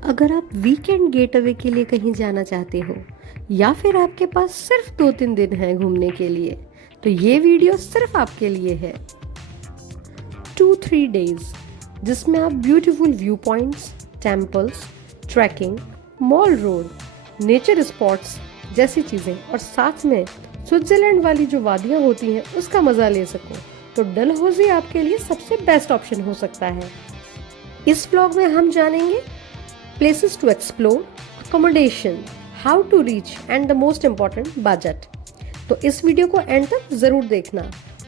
अगर आप weekend get away के लिए कहीं जाना चाहते हो या फिर आपके पास सिर्फ 2-3 दिन हैं घूमने के लिए, तो ये वीडियो सिर्फ आपके लिए है। 2-3 डेज जिसमें आप beautiful viewpoints, temples, trekking, mall road, nature spots जैसी चीज़ें और साथ में स्विट्जरलैंड वाली जो वादियाँ होती हैं उसका मज़ा ले सको, तो डलहौजी आपके लिए सबसे बेस्ट ऑप्शन हो सकता है। इस व्लॉग में हम जानेंगे places to explore, accommodation, how to reach and the most important budget। तो इस वीडियो को एंड तक जरूर देखना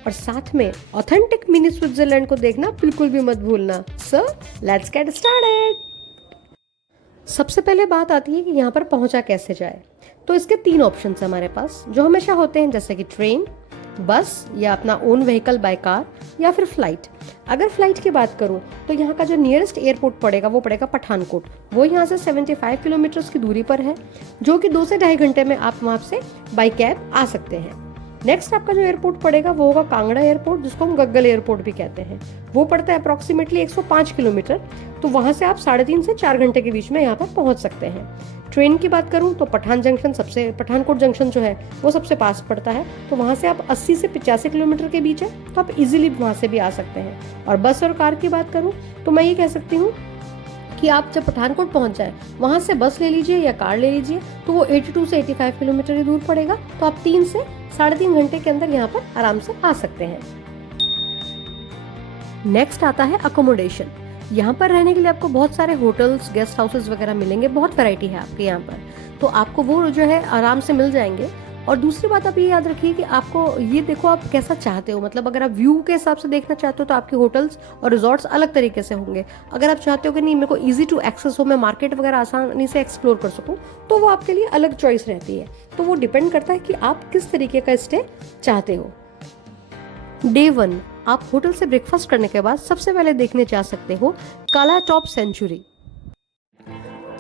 और साथ में ऑथेंटिक मिनी स्विट्जरलैंड को देखना बिल्कुल भी मत भूलना। So let's get started. सबसे पहले बात आती है कि यहाँ पर पहुँचा कैसे जाए। तो इसके 3 ऑप्शन हमारे पास जो हमेशा होते हैं, जैसे कि ट्रेन, बस या अपना ओन व्हीकल बाय कार या फिर फ्लाइट। अगर फ्लाइट की बात करूं तो यहाँ का जो नियरेस्ट एयरपोर्ट पड़ेगा वो पड़ेगा पठानकोट। वो यहाँ से 75 किलोमीटर की दूरी पर है, जो कि 2 से ढाई घंटे में आप वहाँ से बाई कैब आ सकते हैं। नेक्स्ट आपका जो एयरपोर्ट पड़ेगा वो होगा कांगड़ा एयरपोर्ट, जिसको हम गग्गल एयरपोर्ट भी कहते हैं। वो पड़ता है अप्रॉक्सीमेटली 105 किलोमीटर। तो वहाँ से आप 3.5 से 4 घंटे के बीच में यहाँ पर पहुँच सकते हैं। ट्रेन की बात करूं तो पठानकोट जंक्शन जो है वो सबसे पास पड़ता है, तो वहाँ से आप 80 से 85 किलोमीटर के बीच है, तो आप इजीली वहाँ से भी आ सकते हैं। और बस और कार की बात करूं तो मैं ये कह सकती हूँ कि आप जब पठानकोट पहुँच जाए वहाँ से बस ले लीजिए या कार ले लीजिए, तो वो 82 से 85 किलोमीटर ही दूर पड़ेगा, तो आप 3 से 3.5 घंटे के अंदर यहाँ पर आराम से आ सकते हैं। नेक्स्ट आता है अकोमोडेशन। यहाँ पर रहने के लिए आपको बहुत सारे होटल्स, गेस्ट हाउसेस वगैरह मिलेंगे, बहुत वैरायटी है आपके यहाँ पर, तो आपको वो जो है आराम से मिल जाएंगे। और दूसरी बात आप ये याद रखिए कि आपको ये देखो आप कैसा चाहते हो, मतलब अगर आप व्यू के हिसाब से देखना चाहते हो तो आपके होटल्स और रिजॉर्ट्स अलग तरीके से होंगे। अगर आप चाहते हो कि नहीं मेरे को ईजी टू एक्सेस हो, मैं मार्केट वगैरह आसानी से एक्सप्लोर कर सकूँ, तो वो आपके लिए अलग चॉइस रहती है। तो वो डिपेंड करता है कि आप किस तरीके का स्टे चाहते हो। डे 1 आप होटल से ब्रेकफास्ट करने के बाद सबसे पहले देखने जा सकते हो काला टॉप सेंचुरी।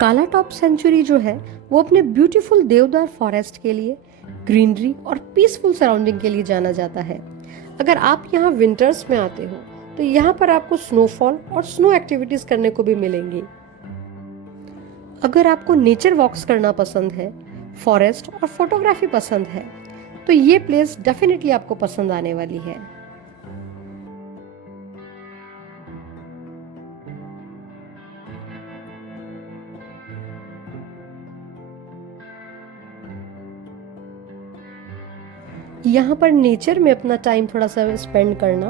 काला टॉप सेंचुरी जो है वो अपने ब्यूटीफुल देवदार फॉरेस्ट के लिए, ग्रीनरी और पीसफुल सराउंडिंग के लिए जाना जाता है। अगर आप यहाँ विंटर्स में आते हो तो यहाँ पर आपको स्नोफॉल और स्नो एक्टिविटीज करने को भी मिलेंगी। अगर आपको नेचर वॉक्स करना पसंद है, फॉरेस्ट और फोटोग्राफी पसंद है, तो ये प्लेस डेफिनेटली आपको पसंद आने वाली है। यहाँ पर नेचर में अपना टाइम थोड़ा सा स्पेंड करना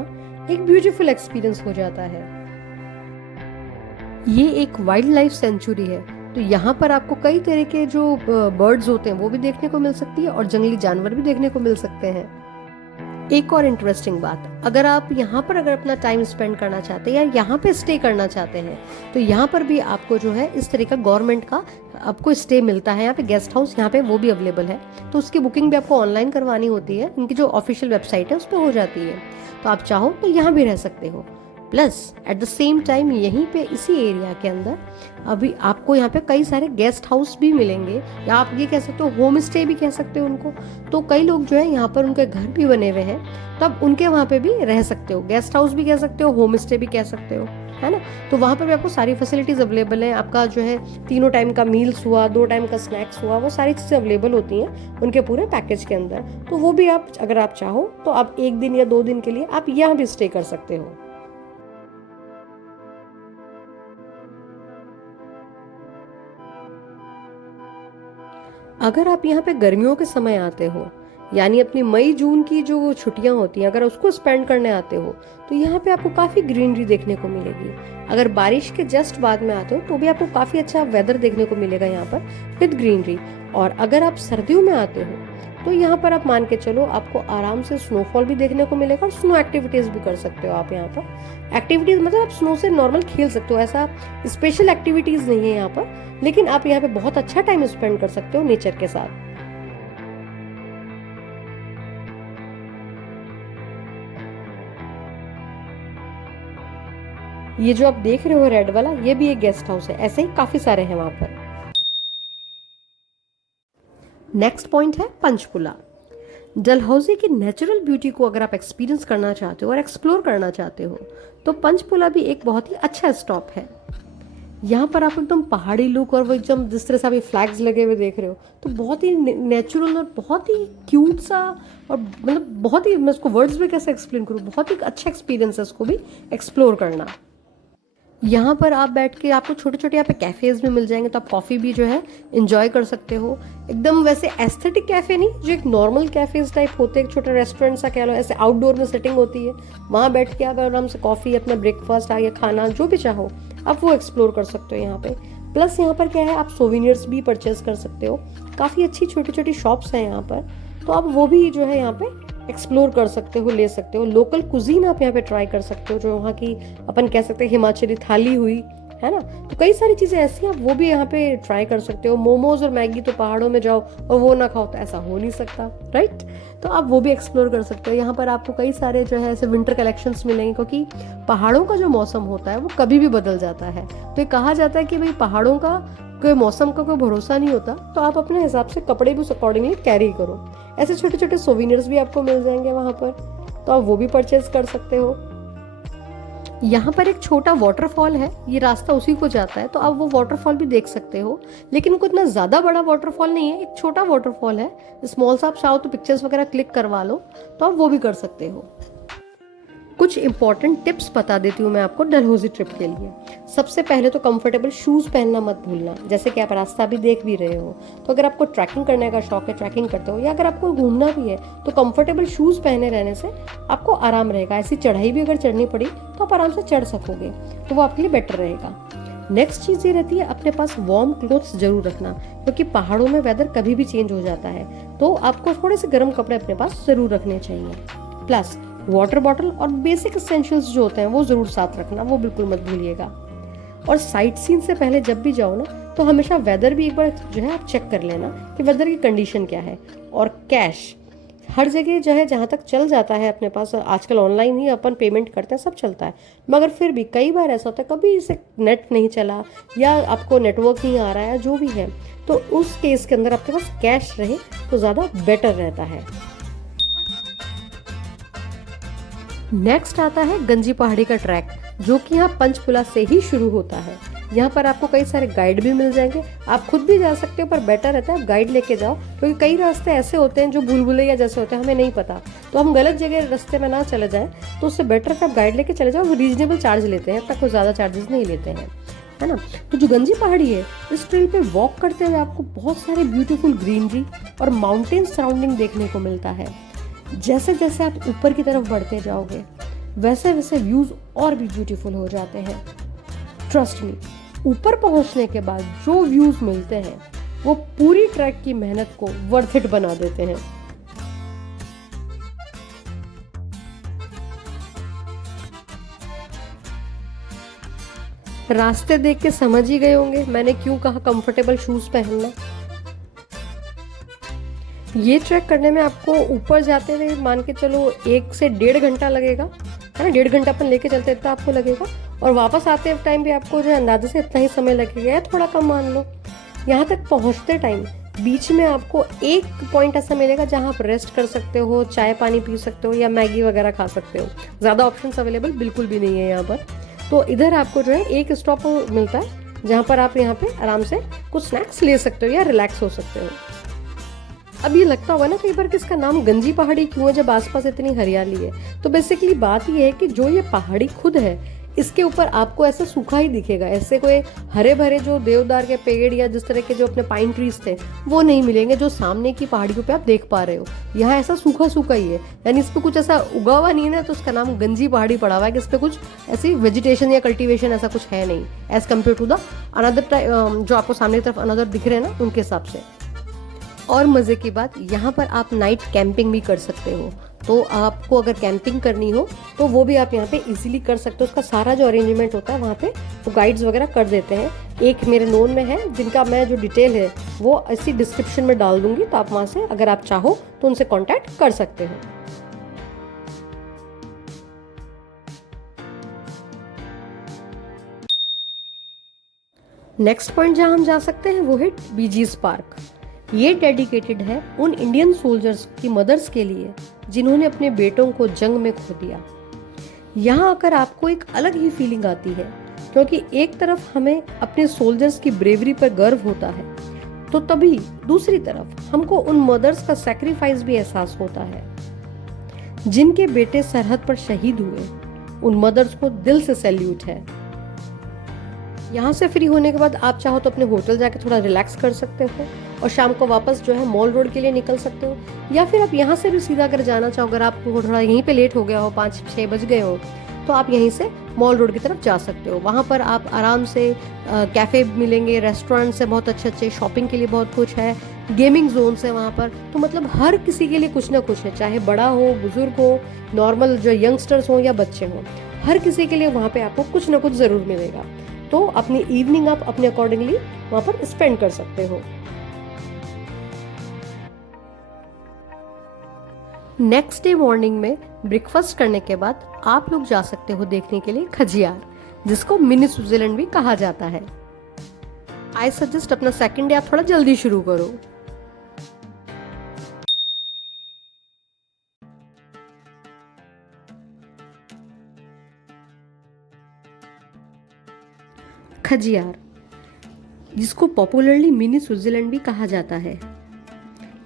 एक ब्यूटीफुल एक्सपीरियंस हो जाता है। ये एक वाइल्ड लाइफ सेंचुरी है, तो यहाँ पर आपको कई तरह के जो बर्ड्स होते हैं वो भी देखने को मिल सकती है और जंगली जानवर भी देखने को मिल सकते हैं। एक और इंटरेस्टिंग बात, अगर आप यहाँ पर अपना टाइम स्पेंड करना चाहते हैं या यहाँ पे स्टे करना चाहते हैं, तो यहाँ पर भी आपको जो है इस तरह का गवर्नमेंट का आपको स्टे मिलता है। यहाँ पे गेस्ट हाउस यहाँ पे वो भी अवेलेबल है, तो उसकी बुकिंग भी आपको ऑनलाइन करवानी होती है, इनकी जो ऑफिशियल वेबसाइट है उस पर हो जाती है। तो आप चाहो तो यहाँ भी रह सकते हो। Plus at the same time यहीं पे इसी एरिया के अंदर अभी आपको यहाँ पे कई सारे गेस्ट हाउस भी मिलेंगे, या आप ये कह सकते हो होम स्टे भी कह सकते हो उनको। तो कई लोग जो है यहाँ पर उनके घर भी बने हुए हैं, तो आप उनके वहाँ पे भी रह सकते हो, गेस्ट हाउस भी कह सकते हो, होम स्टे भी कह सकते हो, है ना। तो वहाँ पर भी आपको सारी फैसिलिटीज अवेलेबल है। आपका जो है 3 टाइम का मील्स हुआ, 2 टाइम का स्नैक्स हुआ, वो सारी चीज़ें अवेलेबल होती हैं उनके पूरे पैकेज के अंदर। तो वो भी आप अगर आप चाहो तो आप 1 दिन या 2 दिन के लिए आप यहाँ भी स्टे कर सकते हो। अगर आप यहाँ पे गर्मियों के समय आते हो, यानी अपनी मई जून की जो छुट्टियां होती हैं, अगर उसको स्पेंड करने आते हो, तो यहाँ पे आपको काफ़ी ग्रीनरी देखने को मिलेगी। अगर बारिश के जस्ट बाद में आते हो तो भी आपको काफ़ी अच्छा वेदर देखने को मिलेगा यहाँ पर विद ग्रीनरी। और अगर आप सर्दियों में आते हो तो यहाँ पर आप मान के चलो आपको आराम से स्नोफॉल भी देखने को मिलेगा और स्नो एक्टिविटीज़ भी कर सकते हो आप यहाँ पर। एक्टिविटीज़ मतलब आप स्नो से नॉर्मल खेल सकते हो, ऐसा स्पेशल एक्टिविटीज़ नहीं है यहाँ पर, लेकिन आप यहाँ पे बहुत अच्छा टाइम स्पेंड कर सकते हो नेचर के साथ। ये जो आप देख रहे हो रेड वाला, ये भी एक गेस्ट हाउस है, ऐसे ही काफी सारे हैं वहां पर। नेक्स्ट पॉइंट है पंचकुला। डलहौजी की नेचुरल ब्यूटी को अगर आप एक्सपीरियंस करना चाहते हो और एक्सप्लोर करना चाहते हो, तो पंचकुला भी एक बहुत ही अच्छा स्टॉप है। यहाँ पर आप एकदम पहाड़ी लुक और वो एकदम जिस तरह से आप ये फ्लैग्स लगे हुए देख रहे हो, तो बहुत ही नेचुरल और बहुत ही क्यूट सा, और मतलब बहुत ही, मैं उसको वर्ड्स में कैसे एक्सप्लेन करूँ, बहुत ही अच्छा एक्सपीरियंस है उसको भी एक्सप्लोर करना। यहाँ पर आप बैठ के, आपको छोटे छोटे यहाँ पे कैफ़ेज़ भी मिल जाएंगे, तो आप कॉफ़ी भी जो है इंजॉय कर सकते हो। एकदम वैसे एस्थेटिक कैफ़े नहीं, जो एक नॉर्मल कैफ़ेज़ टाइप होते हैं, एक छोटा रेस्टोरेंट सा कह लो, ऐसे आउटडोर में सेटिंग होती है, वहाँ बैठ के आप आराम से कॉफ़ी, अपना ब्रेकफास्ट आ गया, खाना जो भी चाहो आप वो एक्सप्लोर कर सकते हो यहाँ पे। प्लस यहाँ पर क्या है, आप सोविनियर्स भी परचेज कर सकते हो, काफ़ी अच्छी छोटी छोटी शॉप्स हैं यहाँ पर, तो आप वो भी जो है यहाँ पे एक्सप्लोर कर सकते हो, ले सकते हो। लोकल कुजीन आप यहाँ पे ट्राई कर सकते हो, जो वहाँ की अपन कह सकते हैं हिमाचली थाली हुई, है ना, तो कई सारी चीज़ें ऐसी हैं, आप वो भी यहाँ पे ट्राई कर सकते हो। मोमोज और मैगी तो पहाड़ों में जाओ और वो ना खाओ तो ऐसा हो नहीं सकता, राइट, तो आप वो भी एक्सप्लोर कर सकते हो। यहाँ पर आपको कई सारे जो है ऐसे विंटर कलेक्शंस मिलेंगे, क्योंकि पहाड़ों का जो मौसम होता है वो कभी भी बदल जाता है। तो ये कहा जाता है कि भाई पहाड़ों का कोई मौसम का कोई भरोसा नहीं होता, तो आप अपने हिसाब से कपड़े भी उस अकॉर्डिंगली कैरी करो। ऐसे छोटे छोटे सोविनियर्स भी आपको मिल जाएंगे वहाँ पर, तो आप वो भी परचेज कर सकते हो। यहाँ पर एक छोटा वाटरफॉल है, ये रास्ता उसी को जाता है, तो आप वो वाटरफॉल भी देख सकते हो, लेकिन कोई इतना ज़्यादा बड़ा वाटरफॉल नहीं है, एक छोटा वाटरफॉल है, स्मॉल सा। आप चाहो तो पिक्चर्स वगैरह क्लिक करवा लो, तो आप वो भी कर सकते हो। कुछ इंपॉर्टेंट टिप्स बता देती हूँ मैं आपको डलहौजी ट्रिप के लिए। सबसे पहले तो कंफर्टेबल शूज़ पहनना मत भूलना, जैसे कि आप रास्ता भी देख भी रहे हो, तो अगर आपको ट्रैकिंग करने का शौक है, ट्रैकिंग करते हो, या अगर आपको घूमना भी है, तो कंफर्टेबल शूज़ पहने रहने से आपको आराम रहेगा। ऐसी चढ़ाई भी अगर चढ़नी पड़ी तो आप आराम से चढ़ सकोगे, तो वो आपके लिए बेटर रहेगा। नेक्स्ट चीज़ ये रहती है, अपने पास वार्म क्लोथ्स जरूर रखना, क्योंकि पहाड़ों में वेदर कभी भी चेंज हो जाता है, तो आपको थोड़े से गर्म कपड़े अपने पास जरूर रखने चाहिए। प्लस वाटर बॉटल और बेसिक एसेंशियल्स जो होते हैं वो जरूर साथ रखना, वो बिल्कुल मत भूलिएगा। और साइट सीन से पहले जब भी जाओ ना, तो हमेशा वेदर भी एक बार जो है आप चेक कर लेना कि वेदर की कंडीशन क्या है। और कैश हर जगह जो है, जहाँ तक चल जाता है अपने पास, आजकल ऑनलाइन ही अपन पेमेंट करते हैं, सब चलता है, मगर फिर भी कई बार ऐसा होता है कभी इसे नेट नहीं चला या आपको नेटवर्क नहीं आ रहा है, जो भी है, तो उस केस के अंदर आपके पास कैश रहे तो ज़्यादा बेटर रहता है। नेक्स्ट आता है गंजी पहाड़ी का ट्रैक, जो कि यहाँ पंचकुला से ही शुरू होता है। यहाँ पर आपको कई सारे गाइड भी मिल जाएंगे, आप खुद भी जा सकते हो, पर बेटर रहता है आप गाइड लेके जाओ, क्योंकि कई रास्ते ऐसे होते हैं जो भूलभुलैया जैसे होते हैं, हमें नहीं पता, तो हम गलत जगह रास्ते में ना चले जाएं, तो उससे बेटर है आप गाइड लेके चले जाओ। वो रीजनेबल चार्ज लेते हैं, तक कोई ज़्यादा चार्जेस नहीं लेते हैं, है ना। तो जो गंजी पहाड़ी है, इस ट्रेल पे वॉक करते हुए आपको बहुत सारे ब्यूटीफुल ग्रीनरी और माउंटेन सराउंडिंग देखने को मिलता है। जैसे जैसे आप ऊपर की तरफ बढ़ते जाओगे, वैसे वैसे व्यूज और भी ब्यूटीफुल हो जाते हैं। ट्रस्ट मी, ऊपर पहुंचने के बाद जो व्यूज मिलते हैं वो पूरी ट्रैक की मेहनत को वर्थ इट बना देते हैं। रास्ते देख के समझ ही गए होंगे मैंने क्यों कहा कंफर्टेबल शूज पहनना। ये ट्रैक करने में आपको ऊपर जाते हुए मान के चलो 1 से 1.5 घंटा लगेगा, है ना, 1.5 घंटा अपन लेके चलते इतना आपको लगेगा, और वापस आते टाइम भी आपको जो है अंदाजे से इतना ही समय लगेगा, या थोड़ा कम मान लो। यहाँ तक पहुँचते टाइम बीच में आपको एक पॉइंट ऐसा मिलेगा जहाँ आप रेस्ट कर सकते हो, चाय पानी पी सकते हो, या मैगी वगैरह खा सकते हो। ज़्यादा ऑप्शंस अवेलेबल बिल्कुल भी नहीं है यहाँ पर। तो इधर आपको जो है एक स्टॉप मिलता है जहाँ पर आप यहाँ पे आराम से कुछ स्नैक्स ले सकते हो या रिलैक्स हो सकते हो। अब ये लगता होगा ना कई बार कि इसका नाम गंजी पहाड़ी क्यों है जब आसपास इतनी हरियाली है। तो बेसिकली बात ये है कि जो ये पहाड़ी खुद है, इसके ऊपर आपको ऐसा सूखा ही दिखेगा, ऐसे कोई हरे भरे जो देवदार के पेड़ या जिस तरह के जो अपने पाइन ट्रीज थे वो नहीं मिलेंगे जो सामने की पहाड़ियों पे आप देख पा रहे हो। यहाँ ऐसा सूखा सूखा ही है, यानी इस पे कुछ ऐसा उगा हुआ नहीं है, तो उसका नाम गंजी पहाड़ी पड़ा हुआ है कि इस पे कुछ ऐसी वेजिटेशन या कल्टीवेशन ऐसा कुछ है नहीं, as compare to the another जो आपको सामने की तरफ अनदर दिख रहे हैं ना उनके हिसाब से। और मज़े की बात, यहाँ पर आप नाइट कैंपिंग भी कर सकते हो, तो आपको अगर कैंपिंग करनी हो तो वो भी आप यहाँ पे इजीली कर सकते हो। उसका सारा जो अरेंजमेंट होता है वहाँ पे वो गाइड्स वगैरह कर देते हैं। एक मेरे नोन में है जिनका मैं जो डिटेल है वो इसी डिस्क्रिप्शन में डाल दूंगी, तो आप वहाँ से अगर आप चाहो तो उनसे कॉन्टैक्ट कर सकते हो। नेक्स्ट पॉइंट जहाँ हम जा सकते हैं वो है बीजीज पार्क। ये डेडिकेटेड है उन इंडियन सोल्जर्स की मदर्स के लिए जिन्होंने अपने बेटों को जंग में खो दिया। यहाँ आकर आपको एक अलग ही फीलिंग आती है। क्योंकि एक तरफ हमें अपने सोल्जर्स की ब्रेवरी पर गर्व होता है, तो तभी दूसरी तरफ हमको उन मदर्स का सैक्रिफाइस भी एहसास होता है जिनके बेटे सरहद पर शहीद हुए। उन मदर्स को दिल से सैल्यूट है। यहाँ से फ्री होने के बाद आप चाहो तो अपने होटल जाके थोड़ा रिलैक्स कर सकते हो और शाम को वापस जो है मॉल रोड के लिए निकल सकते हो, या फिर आप यहाँ से भी सीधा अगर जाना चाहो, अगर आप थोड़ा यहीं पे लेट हो गया हो, 5-6 बज गए हो, तो आप यहीं से मॉल रोड की तरफ जा सकते हो। वहाँ पर आप आराम से कैफ़े मिलेंगे, रेस्टोरेंट्स है बहुत अच्छे अच्छे, शॉपिंग के लिए बहुत कुछ है, गेमिंग जोन्स है वहाँ पर। तो मतलब हर किसी के लिए कुछ ना कुछ है, चाहे बड़ा हो, बुजुर्ग हो, नॉर्मल जो यंगस्टर्स हो या बच्चे हों, हर किसी के लिए वहाँ पे आपको कुछ ना कुछ ज़रूर मिलेगा। तो अपनी इवनिंग आप अपने अकॉर्डिंगली वहाँ पर स्पेंड कर सकते हो। नेक्स्ट डे मॉर्निंग में ब्रेकफास्ट करने के बाद आप लोग जा सकते हो देखने के लिए खजियार, जिसको मिनी स्विट्जरलैंड भी कहा जाता है। आई सजेस्ट अपना सेकंड डे आप थोड़ा जल्दी शुरू करो। खजियार, जिसको पॉपुलरली मिनी स्विट्जरलैंड भी कहा जाता है,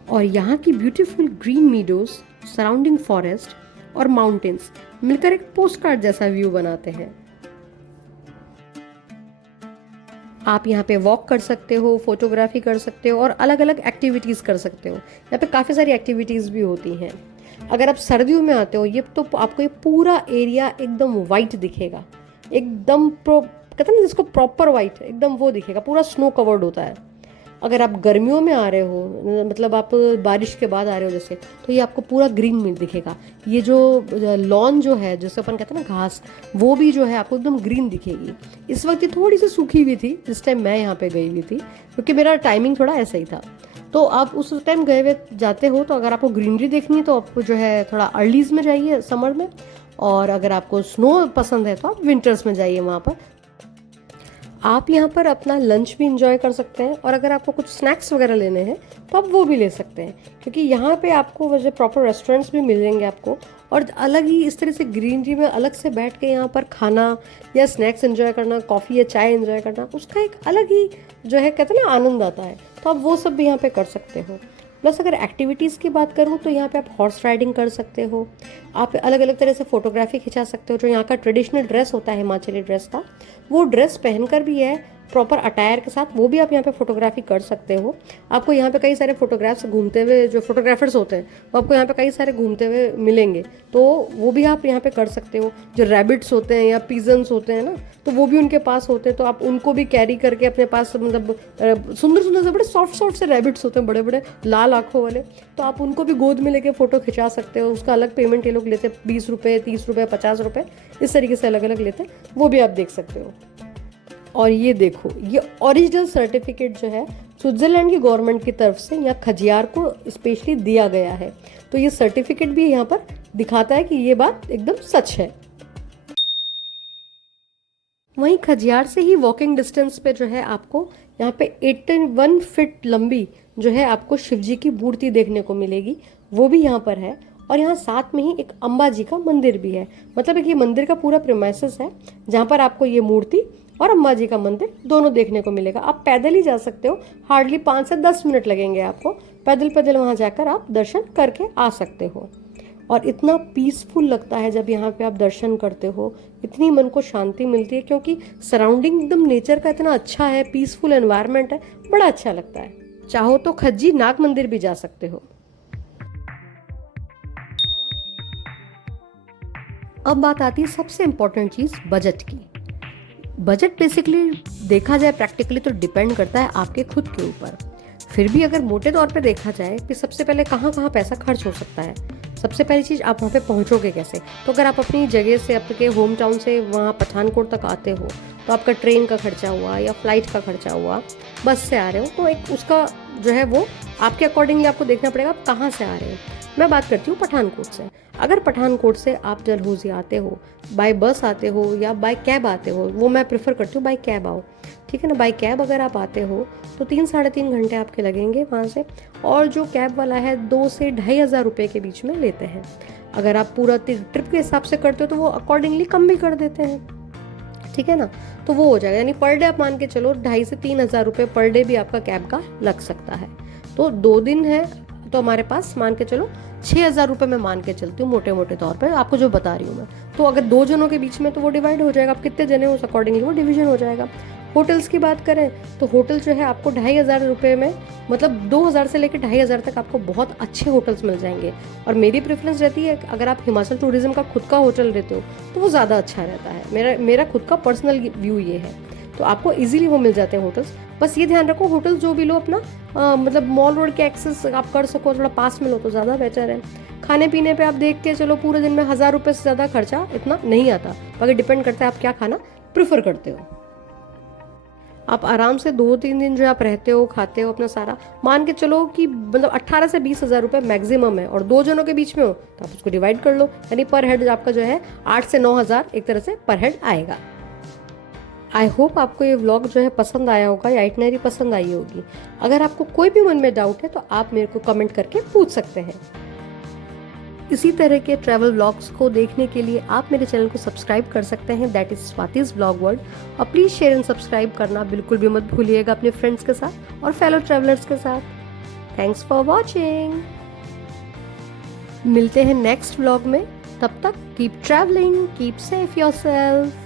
और यहाँ की beautiful green meadows, surrounding forest और माउंटेन्स मिलकर एक पोस्ट कार्ड जैसा व्यू बनाते हैं। आप यहाँ पे वॉक कर सकते हो, फोटोग्राफी कर सकते हो और अलग अलग एक्टिविटीज़ कर सकते हो। यहाँ पे काफ़ी सारी एक्टिविटीज़ भी होती हैं। अगर आप सर्दियों में आते हो, ये तो आपको ये पूरा एरिया एकदम वाइट दिखेगा, एकदम कहते हैं ना जिसको प्रॉपर वाइट, एकदम वो दिखेगा, पूरा स्नो कवर्ड होता है। अगर आप गर्मियों में आ रहे हो, मतलब आप बारिश के बाद आ रहे हो जैसे, तो ये आपको पूरा ग्रीन में दिखेगा। ये जो लॉन जो है, जैसे अपन कहते हैं ना घास, वो भी जो है आपको एकदम ग्रीन दिखेगी। इस वक्त ये थोड़ी सी सूखी हुई थी जिस टाइम मैं यहाँ पे गई हुई थी, क्योंकि मेरा टाइमिंग थोड़ा ऐसा ही था। तो आप उस टाइम गए हुए जाते हो, तो अगर आपको ग्रीनरी देखनी है तो आप जो है थोड़ा अर्लीज में जाइए समर में, और अगर आपको स्नो पसंद है तो आप विंटर्स में जाइए वहाँ पर। आप यहाँ पर अपना लंच भी इंजॉय कर सकते हैं, और अगर आपको कुछ स्नैक्स वगैरह लेने हैं तो आप वो भी ले सकते हैं, क्योंकि यहाँ पे आपको वजह प्रॉपर रेस्टोरेंट्स भी मिल जाएंगे आपको। और अलग ही इस तरह से ग्रीनरी में अलग से बैठ के यहाँ पर खाना या स्नैक्स एंजॉय करना, कॉफ़ी या चाय एंजॉय करना, उसका एक अलग ही जो है कहते हैं ना आनंद आता है। तो आप वो सब भी यहाँ पे कर सकते हो। प्लस अगर एक्टिविटीज़ की बात करूँ तो यहाँ पे आप हॉर्स राइडिंग कर सकते हो, आप अलग अलग तरह से फोटोग्राफी खिंचा सकते हो। जो यहाँ का ट्रेडिशनल ड्रेस होता है, हिमाचली ड्रेस का, वो ड्रेस पहनकर भी है प्रॉपर अटायर के साथ, वो भी आप यहाँ पे फोटोग्राफी कर सकते हो। आपको यहाँ पे कई सारे फोटोग्राफ्स घूमते हुए, जो फोटोग्राफर्स होते हैं वो आपको यहाँ पे कई सारे घूमते हुए मिलेंगे, तो वो भी आप यहाँ पे कर सकते हो। जो रैबिट्स होते हैं या पिजन्स होते हैं ना, तो वो भी उनके पास होते हैं, तो आप उनको भी कैरी करके अपने पास, मतलब सुंदर सुंदर से बड़े सॉफ्ट से रैबिट्स होते हैं, बड़े बड़े लाल आँखों वाले, तो आप उनको भी गोद में लेके फ़ोटो खिंचा सकते हो। उसका अलग पेमेंट ये लोग लेते हैं, 20 रुपये, 30 रुपये, 50 रुपये, इस तरीके से अलग अलग लेते हैं, वो भी आप देख सकते हो। और ये देखो, ये ओरिजिनल सर्टिफिकेट जो है स्विट्जरलैंड की गवर्नमेंट की तरफ से यहाँ खजियार को स्पेशली दिया गया है, तो ये सर्टिफिकेट भी यहाँ पर दिखाता है कि ये बात एकदम सच है। वहीं खजियार से ही वॉकिंग डिस्टेंस पे जो है आपको यहाँ पे 81 फीट लंबी जो है आपको शिवजी की मूर्ति देखने को मिलेगी, वो भी यहाँ पर है। और यहाँ साथ में ही एक अम्बा जी का मंदिर भी है, मतलब एक ये मंदिर का पूरा प्रीमाइसेस है जहाँ पर आपको ये मूर्ति और अम्बा जी का मंदिर दोनों देखने को मिलेगा। आप पैदल ही जा सकते हो, हार्डली 5 से 10 मिनट लगेंगे आपको, पैदल पैदल वहाँ जाकर आप दर्शन करके आ सकते हो। और इतना पीसफुल लगता है जब यहाँ पे आप दर्शन करते हो, इतनी मन को शांति मिलती है, क्योंकि सराउंडिंग एकदम नेचर का इतना अच्छा है, पीसफुल एनवायरनमेंट है, बड़ा अच्छा लगता है। चाहो तो खज्जी नाग मंदिर भी जा सकते हो। अब बात आती है सबसे इम्पोर्टेंट चीज़, बजट की। बजट बेसिकली देखा जाए प्रैक्टिकली तो डिपेंड करता है आपके खुद के ऊपर। फिर भी अगर मोटे तौर पे देखा जाए कि सबसे पहले कहाँ कहाँ पैसा खर्च हो सकता है, सबसे पहली चीज़ आप वहाँ पे पहुँचोगे कैसे। तो अगर आप अपनी जगह से, आपके होम टाउन से वहाँ पठानकोट तक आते हो, तो आपका ट्रेन का खर्चा हुआ या फ्लाइट का खर्चा हुआ, बस से आ रहे हो तो एक उसका जो है वो आपके अकॉर्डिंगली आपको देखना पड़ेगा आप कहाँ से आ रहे हो। मैं बात करती हूँ पठानकोट से। अगर पठानकोट से आप डलहौजी आते हो, बाय बस आते हो या बाय कैब आते हो, वो मैं प्रेफर करती हूँ बाय कैब आओ, ठीक है ना। बाय कैब अगर आप आते हो तो 3-3.5 घंटे आपके लगेंगे वहाँ से, और जो कैब वाला है 2 से 2,500 रुपये के बीच में लेते हैं। अगर आप पूरा ट्रिप के हिसाब से करते हो तो वो अकॉर्डिंगली कम भी कर देते हैं, ठीक है ना। तो वो हो जाएगा, यानी पर डे आप मान के चलो 2,500 से 3,000 रुपये पर डे भी आपका कैब का लग सकता है। तो 2 दिन है तो हमारे पास मान के चलो 6,000 रुपये मैं मान के चलती हूँ मोटे मोटे तौर पे, आपको जो बता रही हूँ मैं। तो अगर 2 जनों के बीच में तो वो डिवाइड हो जाएगा, आप कितने जने हो उस अकॉर्डिंगली वो डिवीजन हो जाएगा। होटल्स की बात करें तो होटल जो है आपको 2,500 रुपये में, मतलब 2,000 से लेकर 2,500 तक आपको बहुत अच्छे होटल्स मिल जाएंगे। और मेरी प्रेफरेंस रहती है अगर आप हिमाचल टूरिज्म का खुद का होटल रहते हो तो वो ज़्यादा अच्छा रहता है। मेरा खुद का पर्सनल व्यू ये है। तो आपको इजीली वो मिल जाते हैं होटल्स। बस ये ध्यान रखो होटल जो भी लो अपना मतलब मॉल रोड के एक्सेस आप कर सको, थोड़ा पास में लो तो ज़्यादा बेटर है। खाने पीने पे आप देख के चलो पूरे दिन में 1,000 रुपये से ज़्यादा खर्चा इतना नहीं आता, बाकी डिपेंड करता है आप क्या खाना प्रेफर करते हो। आप आराम से 2-3 दिन जो आप रहते हो खाते हो अपना सारा, मान के चलो कि मतलब 18 से 20,000 रुपये मैक्सिमम है, और 2 जनों के बीच में हो तो आप उसको डिवाइड कर लो, यानी पर हेड आपका जो है 8 से 9,000 एक तरह से पर हेड आएगा। आई होप आपको ये व्लॉग जो है पसंद आया होगा या आइटनरी पसंद आई होगी। अगर आपको कोई भी मन में डाउट है तो आप मेरे को कमेंट करके पूछ सकते हैं। इसी तरह के ट्रैवल व्लॉग्स को देखने के लिए आप मेरे चैनल को सब्सक्राइब कर सकते हैं, that is Swati's vlog world. और प्लीज़ शेयर एंड सब्सक्राइब करना बिल्कुल भी मत भूलिएगा अपने फ्रेंड्स के साथ और फेलो ट्रैवलर्स के साथ। Thanks for watching. मिलते हैं नेक्स्ट व्लॉग में, तब तक keep travelling, keep safe yourself.